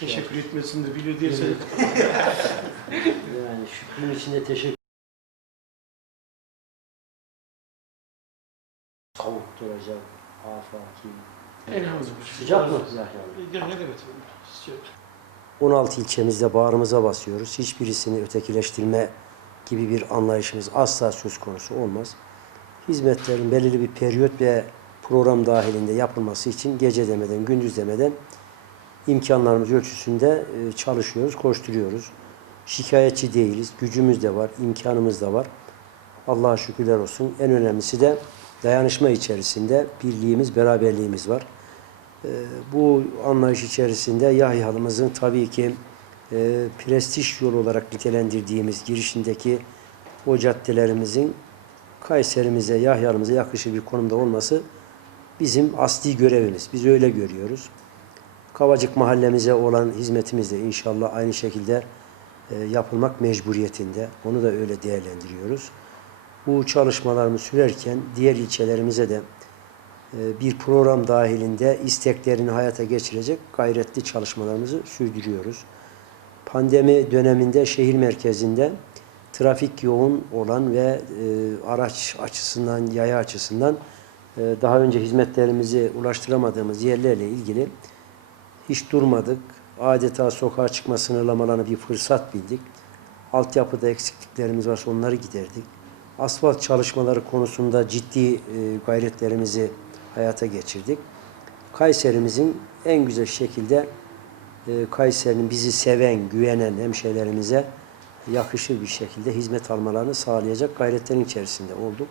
Teşekkür etmesini de bilir diye söyledim. Yani şükrün içinde teşekkür Kavuk duracak, afaki. Elhamdülillah. Sıcak mı? Ya, evet. Sıcak. 16 ilçemizde bağrımıza basıyoruz. Hiçbirisini ötekileştirme gibi bir anlayışımız asla söz konusu olmaz. Hizmetlerin belirli bir periyot ve program dahilinde yapılması için gece demeden, gündüz demeden imkanlarımız ölçüsünde e, çalışıyoruz, koşturuyoruz. Şikayetçi değiliz. Gücümüz de var, imkanımız da var. Allah'a şükürler olsun. En önemlisi de dayanışma içerisinde birliğimiz, beraberliğimiz var. Ee, bu anlayış içerisinde Yahyalımızın tabii ki e, prestij yolu olarak nitelendirdiğimiz girişindeki o caddelerimizin Kayserimize, Yahyalımıza yakışır bir konumda olması bizim asli görevimiz. Biz öyle görüyoruz. Kavacık mahallemize olan hizmetimiz de inşallah aynı şekilde e, yapılmak mecburiyetinde. Onu da öyle değerlendiriyoruz. Bu çalışmalarımız sürerken diğer ilçelerimize de e, bir program dahilinde isteklerini hayata geçirecek gayretli çalışmalarımızı sürdürüyoruz. Pandemi döneminde şehir merkezinde trafik yoğun olan ve e, araç açısından, yaya açısından daha önce hizmetlerimizi ulaştıramadığımız yerlerle ilgili hiç durmadık. Adeta sokağa çıkma sınırlamalarını bir fırsat bildik. Altyapıda eksikliklerimiz varsa onları giderdik. Asfalt çalışmaları konusunda ciddi e, gayretlerimizi hayata geçirdik. Kayserimizin en güzel şekilde e, Kayseri'nin bizi seven, güvenen hemşehrilerimize yakışır bir şekilde hizmet almalarını sağlayacak gayretlerin içerisinde olduk.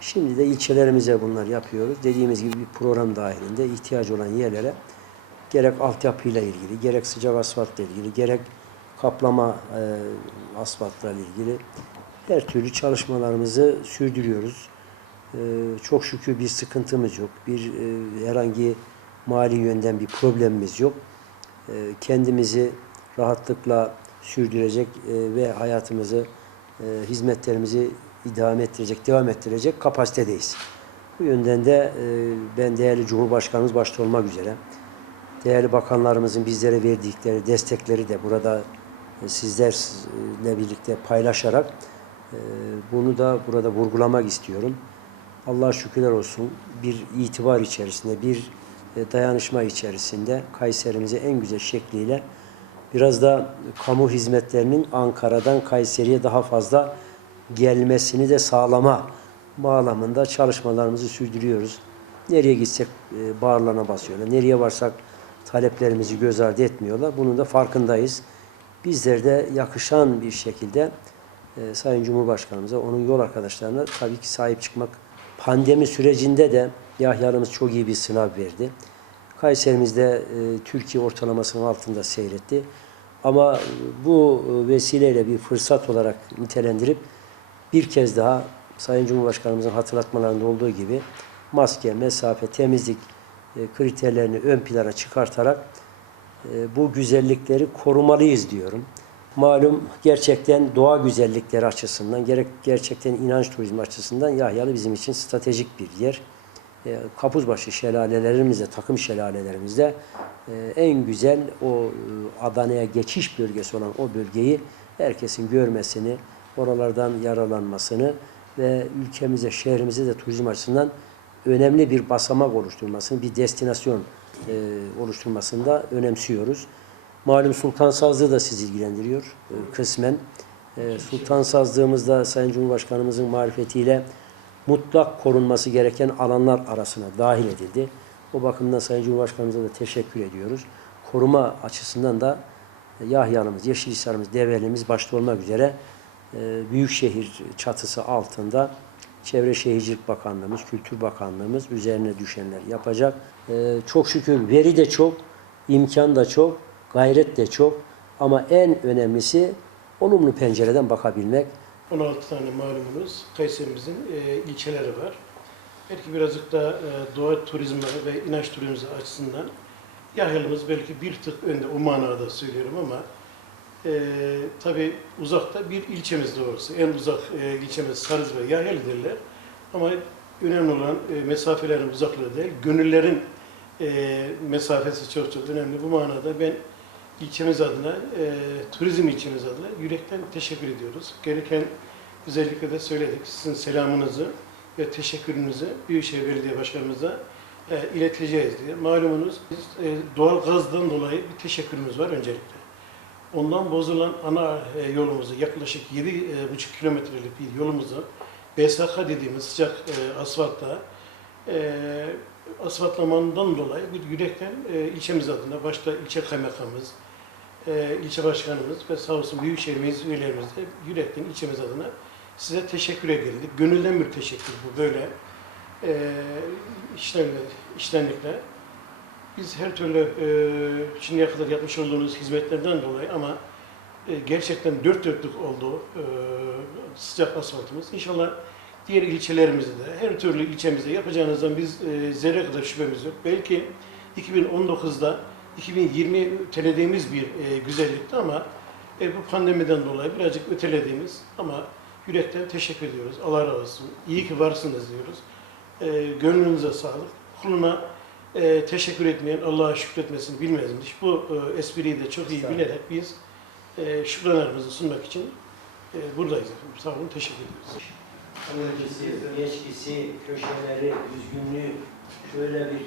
Şimdi de ilçelerimize bunlar yapıyoruz. Dediğimiz gibi bir program dahilinde ihtiyacı olan yerlere gerek altyapıyla ilgili, gerek sıcak asfaltla ilgili, gerek kaplama e, asfaltlarla ilgili her türlü çalışmalarımızı sürdürüyoruz. Ee, çok şükür bir sıkıntımız yok. Bir e, herhangi mali yönden bir problemimiz yok. Ee, kendimizi rahatlıkla sürdürecek e, ve hayatımızı, e, hizmetlerimizi idame ettirecek, devam ettirecek kapasitedeyiz. Bu yönden de e, ben değerli Cumhurbaşkanımız başta olmak üzere değerli bakanlarımızın bizlere verdikleri destekleri de burada e, sizlerle birlikte paylaşarak e, bunu da burada vurgulamak istiyorum. Allah'a şükürler olsun bir itibar içerisinde, bir e, dayanışma içerisinde Kayserimize en güzel şekliyle biraz da kamu hizmetlerinin Ankara'dan Kayseri'ye daha fazla gelmesini de sağlama bağlamında çalışmalarımızı sürdürüyoruz. Nereye gitsek bağırlarına basıyorlar. Nereye varsak taleplerimizi göz ardı etmiyorlar. Bunun da farkındayız. Bizler de yakışan bir şekilde e, Sayın Cumhurbaşkanımıza, onun yol arkadaşlarına tabii ki sahip çıkmak. Pandemi sürecinde de Yahya'mız çok iyi bir sınav verdi. Kayserimizde e, Türkiye ortalamasının altında seyretti. Ama bu e, vesileyle bir fırsat olarak nitelendirip bir kez daha Sayın Cumhurbaşkanımızın hatırlatmalarında olduğu gibi maske, mesafe, temizlik e, kriterlerini ön plana çıkartarak e, bu güzellikleri korumalıyız diyorum. Malum gerçekten doğa güzellikleri açısından, gerek gerçekten inanç turizmi açısından Yahyalı bizim için stratejik bir yer. E, Kapuzbaşı şelalelerimizde, takım şelalelerimizde e, en güzel o e, Adana'ya geçiş bölgesi olan o bölgeyi herkesin görmesini, oralardan yararlanmasını ve ülkemize, şehrimize de turizm açısından önemli bir basamak oluşturmasını, bir destinasyon e, oluşturmasını da önemsiyoruz. Malum Sultan Sazlığı da sizi ilgilendiriyor e, kısmen. E, Sultan Sazlığımızda Sayın Cumhurbaşkanımızın marifetiyle mutlak korunması gereken alanlar arasına dahil edildi. O bakımdan Sayın Cumhurbaşkanımıza da teşekkür ediyoruz. Koruma açısından da e, Yahya'mız, Yeşilhisar'ımız, Develi'miz başta olmak üzere e, Büyükşehir çatısı altında Çevre Şehircilik Bakanlığımız, Kültür Bakanlığımız üzerine düşenler yapacak. E, çok şükür veri de çok, imkan da çok, gayret de çok ama en önemlisi olumlu pencereden bakabilmek. 16 tane malumunuz Kayserimizin e, ilçeleri var. Belki birazcık da e, doğa turizmi ve inanç turizmi açısından Yahyalımız belki bir tık önde o manada söylüyorum ama e, tabi uzakta bir ilçemiz doğrusu. En uzak e, ilçemiz Sarız ve Yahyalı derler. Ama önemli olan e, mesafelerin uzaklığı değil, gönüllerin e, mesafesi çok çok önemli. Bu manada ben ilçemiz adına, e, turizm ilçemiz adına yürekten teşekkür ediyoruz. Gereken özellikle de söyledik. Sizin selamınızı ve teşekkürünüzü Büyükşehir Belediye Başkanımıza e, ileteceğiz diye. Malumunuz biz, e, doğal gazdan dolayı bir teşekkürümüz var öncelikle. Ondan bozulan ana e, yolumuzu yaklaşık 7,5 kilometrelik bir yolumuzu BSK dediğimiz sıcak e, asfaltta e, asfaltlamandan dolayı bir yürekten e, ilçemiz adına başta ilçe kaymakamımız, e, ilçe başkanımız ve sağ olsun Büyükşehir Meclis üyelerimiz de yürekten ilçemiz adına size teşekkür edildik. Gönülden bir teşekkür bu böyle e, işlemle. Biz her türlü e, şimdiye kadar yapmış olduğunuz hizmetlerden dolayı ama e, gerçekten dört dörtlük oldu e, sıcak asfaltımız. İnşallah diğer ilçelerimizde de her türlü ilçemizde yapacağınızdan biz e, zerre kadar şüphemiz yok. Belki 2019'da 2020 ötelediğimiz bir e, güzellikti ama e, bu pandemiden dolayı birazcık ötelediğimiz ama yürekten teşekkür ediyoruz. Allah razı olsun. İyi ki varsınız diyoruz. E, gönlünüze sağlık. Kuluna e, teşekkür etmeyen Allah'a şükretmesini bilmezmiş. Bu e, espriyi de çok iyi bilerek biz e, şükranlarımızı sunmak için e, buradayız efendim. Sağ olun, teşekkür ediyoruz. Öncesi, geçkisi, köşeleri, düzgünlüğü şöyle bir